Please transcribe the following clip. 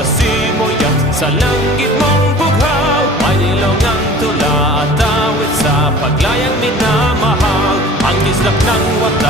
sa simoy at sa langit mong bughaw. May nilaw ng tula at awit sa paglayang minamahal. Ang kislap ng wakas